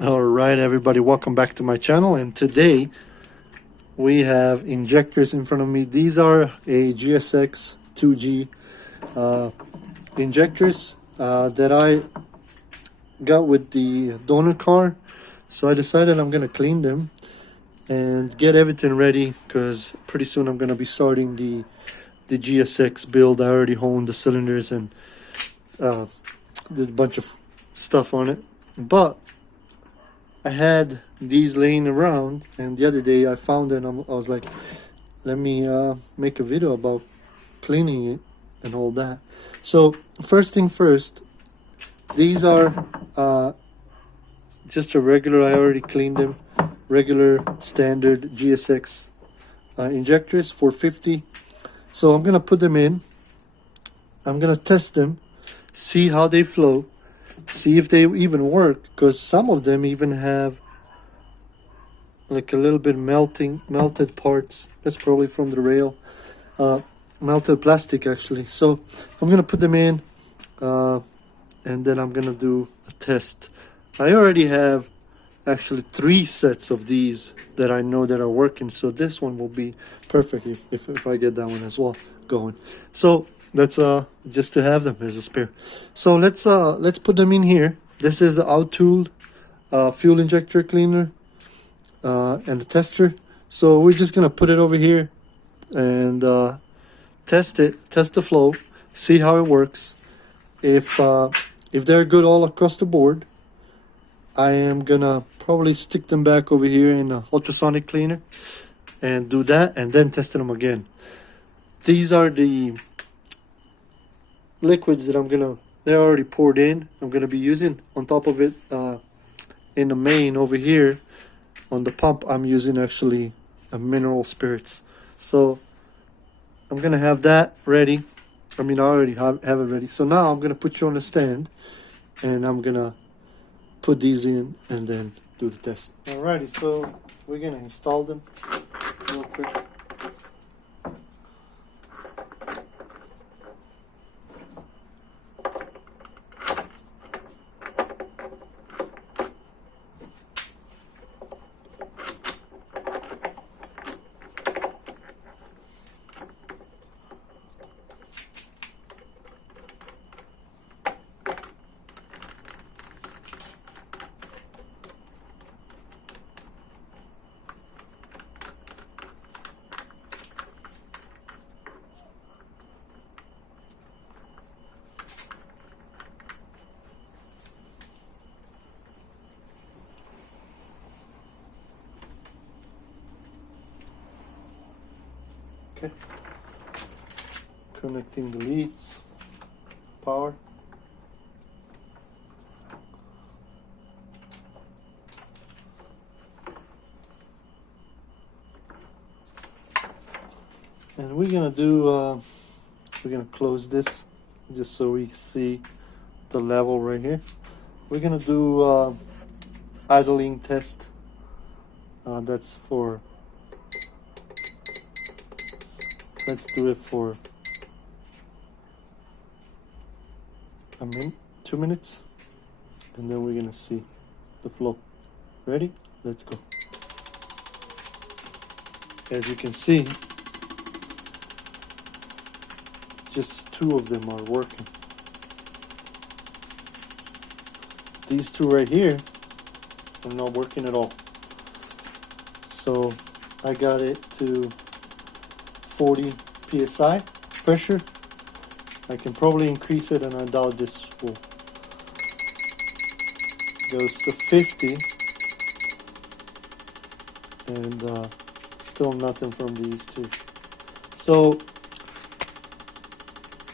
Alright everybody, welcome back to my channel, and today we have injectors in front of me. These are a GSX 2G injectors that I got with the donor car. So I decided I'm going to clean them and get everything ready, because pretty soon I'm going to be starting the GSX build. I already honed the cylinders and did a bunch of stuff on it, but I had these laying around, and the other day I found it and I was like, let me make a video about cleaning it and all that. So first thing first, these are just a regular, I already cleaned them, regular standard GSX injectors, 450. So I'm gonna put them in, I'm gonna test them, see how they flow, see if they even work, because some of them even have like a little bit melted parts. That's probably from the rail, melted plastic actually. So I'm gonna put them in and then I'm gonna do a test. I already have actually 3 sets of these that I know that are working, so this one will be perfect if I get that one as well going. So that's just to have them as a spare. So let's put them in here. This is the Autool fuel injector cleaner and the tester. So we're just gonna put it over here and test the flow, see how it works. If they're good all across the board, I am gonna probably stick them back over here in a ultrasonic cleaner and do that, and then test them again. These are the liquids that they're already poured in. I'm gonna be using on top of it in the main over here on the pump. I'm using actually a mineral spirits. So I'm gonna have that ready. I mean, I already have it ready. So now I'm gonna put you on the stand and I'm gonna put these in and then do the test. Alrighty, so we're gonna install them real quick. Okay, connecting the leads, power. And we're gonna do, we're gonna close this just so we see the level right here. We're gonna do idling test. That's for, let's do it for a minute, 2 minutes, and then we're gonna see the flow. Ready? Let's go. As you can see, just 2 of them are working. These 2 right here are not working at all. So I got it to 40 psi pressure. I can probably increase it, and I doubt this will. Goes to 50, and still nothing from these 2. So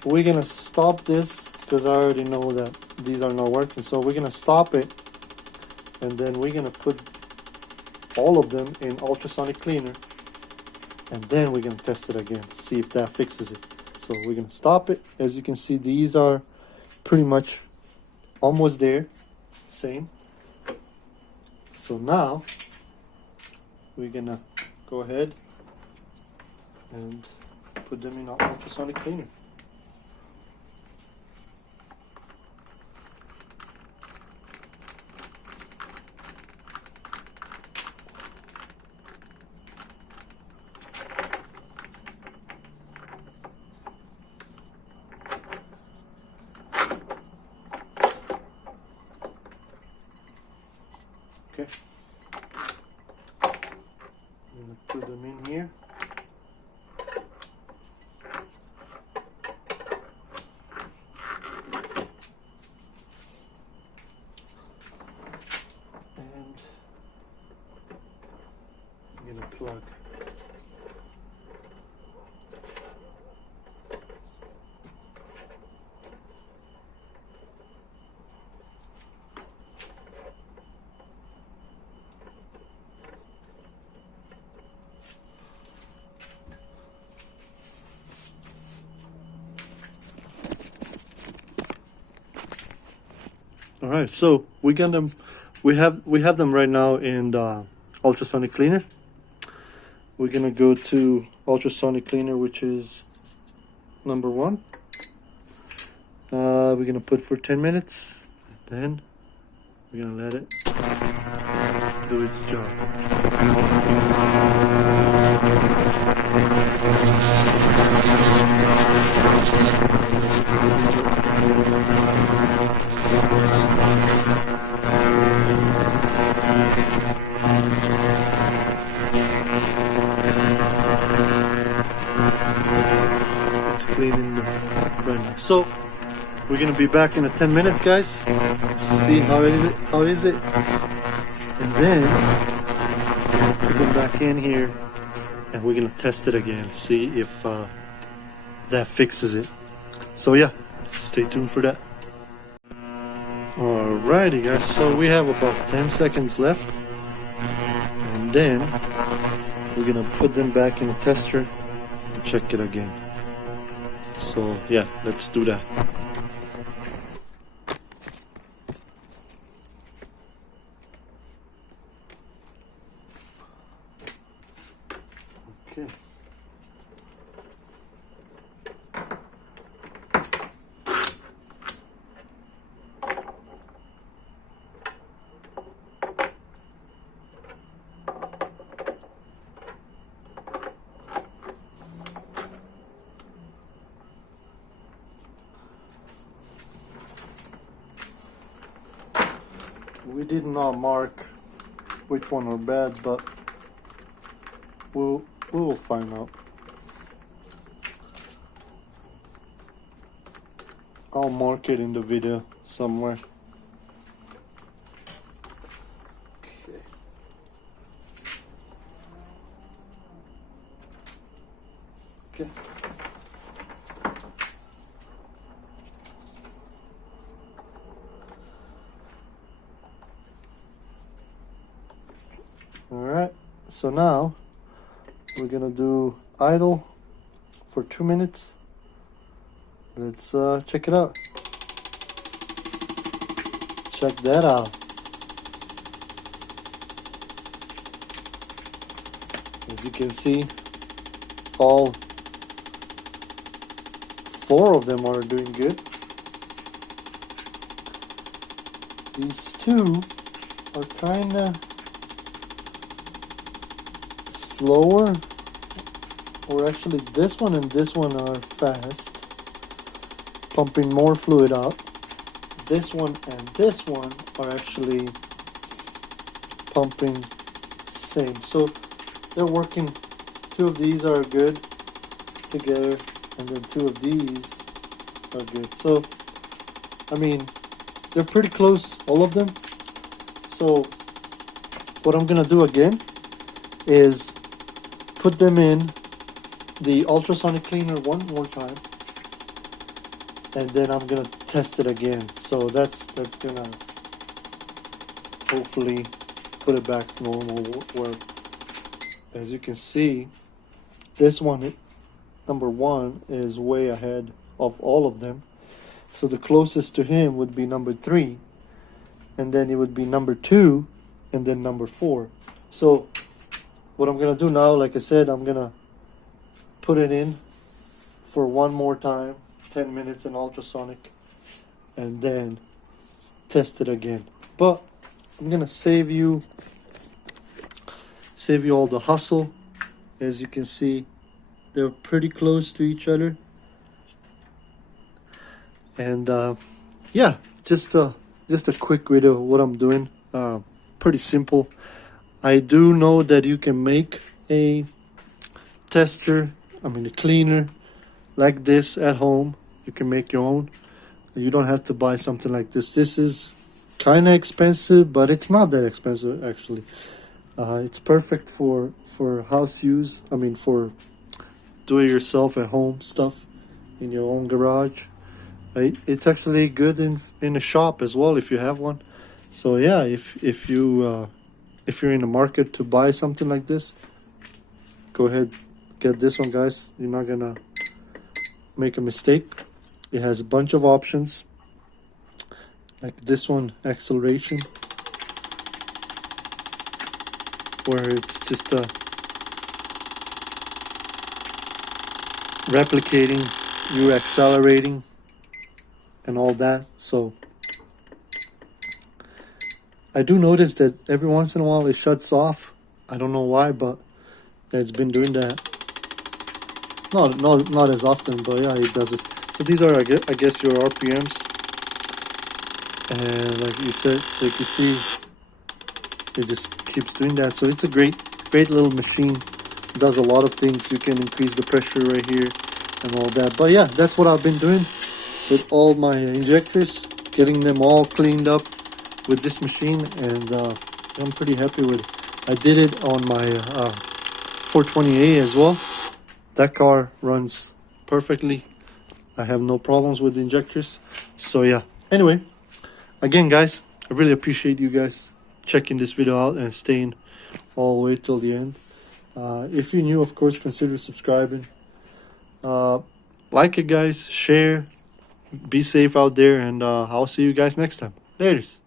we're gonna stop this because I already know that these are not working. So we're gonna stop it, and then we're gonna put all of them in ultrasonic cleaner, and then we're gonna test it again, see if that fixes it. So we're gonna stop it. As you can see, these are pretty much almost there, same. So now we're gonna go ahead and put them in our ultrasonic cleaner. Okay, I'm gonna put them in here. And I'm gonna plug. All right, so we got them. We have them right now in the ultrasonic cleaner. We're gonna go to ultrasonic cleaner, which is number 1. We're gonna put for 10 minutes. Then we're gonna let it do its job. Cleaning right now. So we're gonna be back in 10 minutes, guys. See how is it, and then we're going back in here and we're gonna test it again, see if that fixes it. So yeah, stay tuned for that. Alrighty, guys. So we have about 10 seconds left, and then we're gonna put them back in the tester and check it again. So yeah, let's do that. Okay. We did not mark which one are bad, but we will find out. I'll mark it in the video somewhere. Okay. Okay. Alright, so now we're gonna do idle for 2 minutes. Let's check it out. Check that out. As you can see, all 4 of them are doing good. These 2 are kinda slower, or actually this one and this one are fast, pumping more fluid out. This one and this one are actually pumping same. So they're working. 2 of these are good together, and then 2 of these are good. So I mean, they're pretty close, all of them. So what I'm gonna do again is put them in the ultrasonic cleaner one more time, and then I'm gonna test it again. So that's gonna hopefully put it back normal work. As you can see, this one, number 1, is way ahead of all of them. So the closest to him would be number 3, and then it would be number 2, and then number 4. So what I'm gonna do now, like I said, I'm gonna put it in for one more time, 10 minutes in ultrasonic, and then test it again. But I'm gonna save you all the hustle. As you can see, they're pretty close to each other. And yeah, just a quick video of what I'm doing. Pretty simple. I do know that you can make a tester, a cleaner like this at home. You can make your own. You don't have to buy something like this. This is kind of expensive, but it's not that expensive actually. It's perfect for house use. For do it yourself at home stuff in your own garage. It's actually good in a shop as well if you have one. So yeah, if you're in the market to buy something like this, go ahead, get this one, guys. You're not gonna make a mistake. It has a bunch of options, like this one, acceleration, where it's just replicating, you accelerating and all that. So I do notice that every once in a while it shuts off. I don't know why, but it's been doing that. Not as often, but yeah, it does it. So these are, I guess your RPMs, and like you see, it just keeps doing that. So it's a great little machine. It does a lot of things. You can increase the pressure right here and all that. But yeah, that's what I've been doing with all my injectors, getting them all cleaned up with this machine, and I'm pretty happy with it. I did it on my 420A as well. That car runs perfectly. I have no problems with the injectors. So yeah, anyway, again guys, I really appreciate you guys checking this video out and staying all the way till the end. If you're new, of course, consider subscribing. Like it, guys, share, be safe out there, and I'll see you guys next time. Laters.